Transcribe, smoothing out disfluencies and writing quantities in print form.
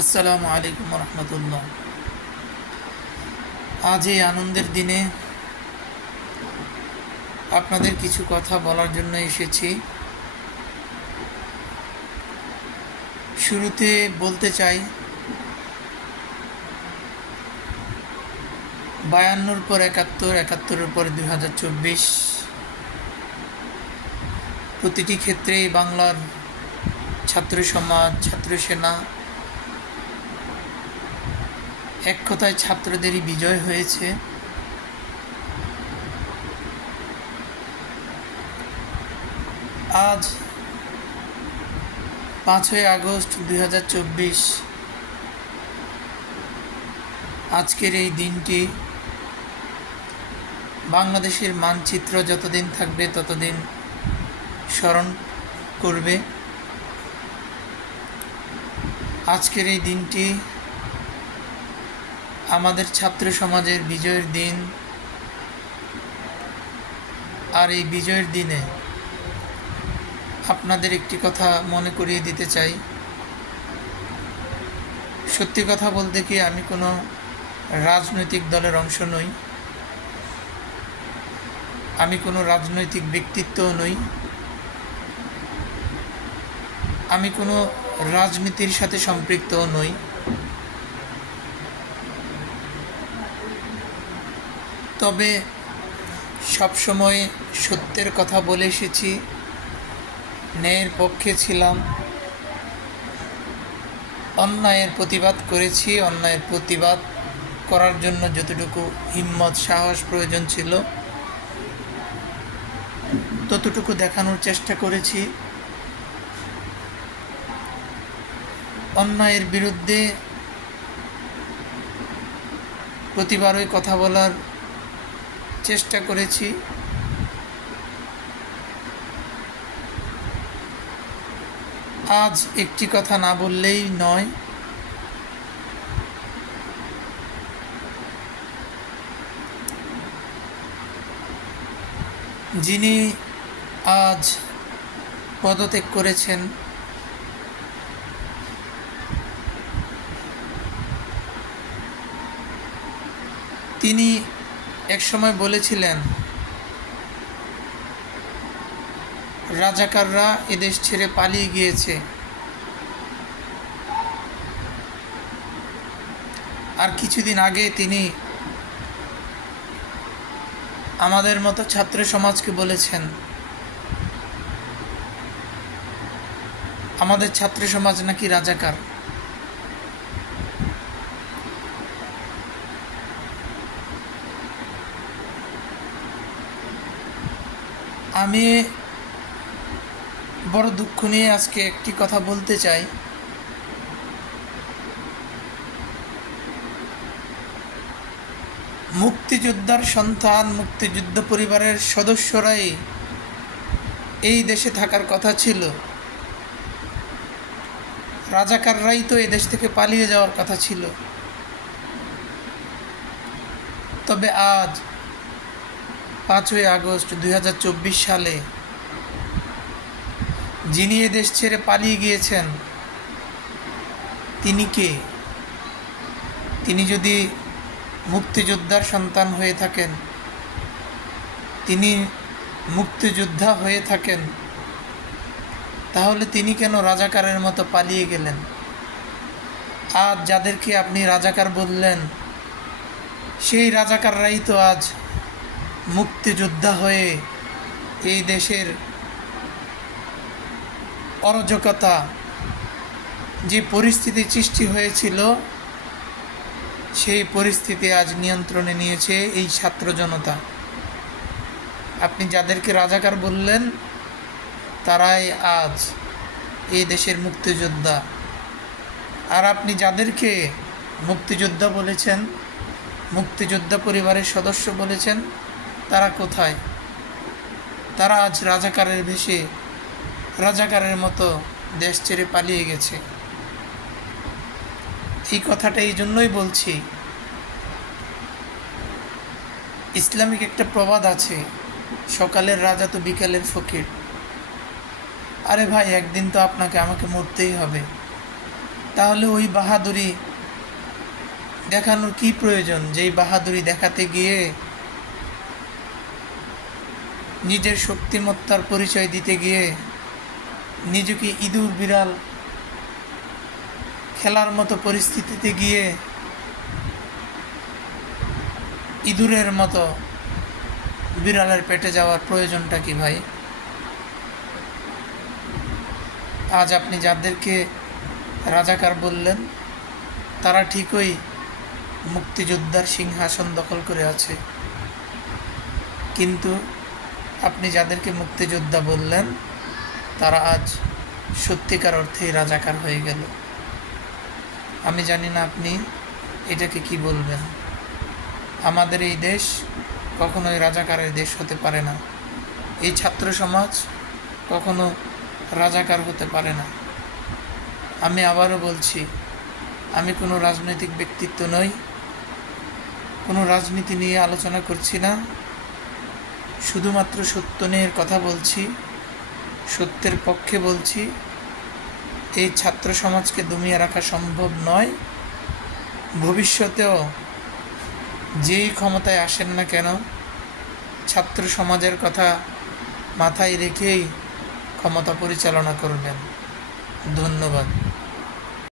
আসসালামু আলাইকুম রহমতুল্লাহ। আজ এই আনন্দের দিনে আপনাদের কিছু কথা বলার জন্য এসেছি। শুরুতে বলতে চাই, 52-র পর 71, 71-এর পর 2024, প্রতিটি ক্ষেত্রেই বাংলার ছাত্র সমাজ, ছাত্র সেনা, এক কথায় ছাত্রদেরই বিজয় হয়েছে। আজ 5ই আগস্ট 2024, আজকের এই দিনটি বাংলাদেশের মানচিত্র যতদিন থাকবে ততদিন স্মরণ করবে। আজকের এই দিনটি আমাদের ছাত্র সমাজের বিজয়ের দিন। আর এই বিজয়ের দিনে আপনাদের একটি কথা মনে করিয়ে দিতে চাই। সত্যি কথা বলতে কি, আমি কোনো রাজনৈতিক দলের অংশ নই, আমি কোনো রাজনৈতিক ব্যক্তিত্বও নই, আমি কোনো রাজনীতির সাথে সম্পৃক্তও নই। তবে সবসময় সত্যের কথা বলে এসেছি, ন্যায়ের পক্ষে ছিলাম, অন্যায়ের প্রতিবাদ করেছি। অন্যায়ের প্রতিবাদ করার জন্য যতটুকু হিম্মত সাহস প্রয়োজন ছিল ততটুকু দেখানোর চেষ্টা করেছি। অন্যায়ের বিরুদ্ধে প্রতিবারই কথা বলার চেষ্টা করেছি। আজ একটি কথা না বললেই নয়। যিনি আজ পদত্যাগ করেছেন, তিনি একসময় বলেছিলেন, রাজাকাররা এদেশ ছেড়ে পালিয়ে গিয়েছে। আর কিছুদিন আগে তিনি আমাদের মতো ছাত্র সমাজকে বলেছেন, আমাদের ছাত্র সমাজ নাকি রাজাকার। আমি বড় দুঃখ নিয়ে আজকে একটি কথা বলতে চাই। মুক্তিযোদ্ধার সন্তান, মুক্তিযুদ্ধ পরিবারের সদস্যরাই এই দেশে থাকার কথা ছিল। রাজাকাররাই তো এই দেশ থেকে পালিয়ে যাওয়ার কথা ছিল। তবে আজ 5ই আগস্ট 2024 সালে যিনি এ দেশ ছেড়ে পালিয়ে গিয়েছেন, তিনি কে? তিনি যদি মুক্তিযোদ্ধার সন্তান হয়ে থাকেন, তিনি মুক্তিযোদ্ধা হয়ে থাকেন, তাহলে তিনি কেন রাজাকারের মতো পালিয়ে গেলেন? আজ যাদেরকে আপনি রাজাকার বললেন, সেই রাজাকাররাই তো আজ মুক্তিযোদ্ধা হয়ে এই দেশের অরাজকতা, যে পরিস্থিতি সৃষ্টি হয়েছিল, সেই পরিস্থিতি আজ নিয়ন্ত্রণে নিয়েছে এই ছাত্র জনতা। আপনি যাদেরকে রাজাকার বললেন, তারাই আজ এই দেশের মুক্তিযোদ্ধা। আর আপনি যাদেরকে মুক্তিযোদ্ধা বলেছেন, মুক্তিযোদ্ধা পরিবারের সদস্য বলেছেন, তারা কোথায়? তারা আজ রাজাকারের বেশে, রাজাকারের মতো দেশ ছেড়ে পালিয়ে গেছে। এই কথাটা এই জন্যই বলছি, ইসলামিক একটা প্রবাদ আছে, সকালের রাজা তো বিকালের ফকির। আরে ভাই, একদিন তো আপনাকে আমাকে মরতেই হবে। তাহলে ওই বাহাদুরি দেখানোর কি প্রয়োজন? যেই বাহাদুরি দেখাতে গিয়ে নিজের শক্তিমত্তার পরিচয় দিতে গিয়ে নিজেকে ইঁদুর বিড়াল খেলার মতো পরিস্থিতিতে গিয়ে ইঁদুরের মতো বিড়ালের পেটে যাওয়ার প্রয়োজনটা কি ভাই? আজ আপনি যাদেরকে রাজাকার বললেন তারা ঠিকই মুক্তিযোদ্ধার সিংহাসন দখল করে আছে, কিন্তু আপনি যাদেরকে মুক্তিযোদ্ধা বললেন তারা আজ সত্যিকার অর্থেই রাজাকার হয়ে গেল। আমি জানি না আপনি এটাকে কি বলবেন। আমাদের এই দেশ কখনোই রাজাকারের দেশ হতে পারে না। এই ছাত্র সমাজ কখনো রাজাকার হতে পারে না। আমি আবারও বলছি, আমি কোনো রাজনৈতিক ব্যক্তিত্ব নই, কোনো রাজনীতি নিয়ে আলোচনা করছি না, শুধুমাত্র সত্য নিয়ে কথা বলছি, সত্যের পক্ষে বলছি। এই ছাত্র সমাজকে দমিয়ে রাখা সম্ভব নয়। ভবিষ্যতেও যেই ক্ষমতায় আসেন না কেন, ছাত্র সমাজের কথা মাথায় রেখেই ক্ষমতা পরিচালনা করবেন। ধন্যবাদ।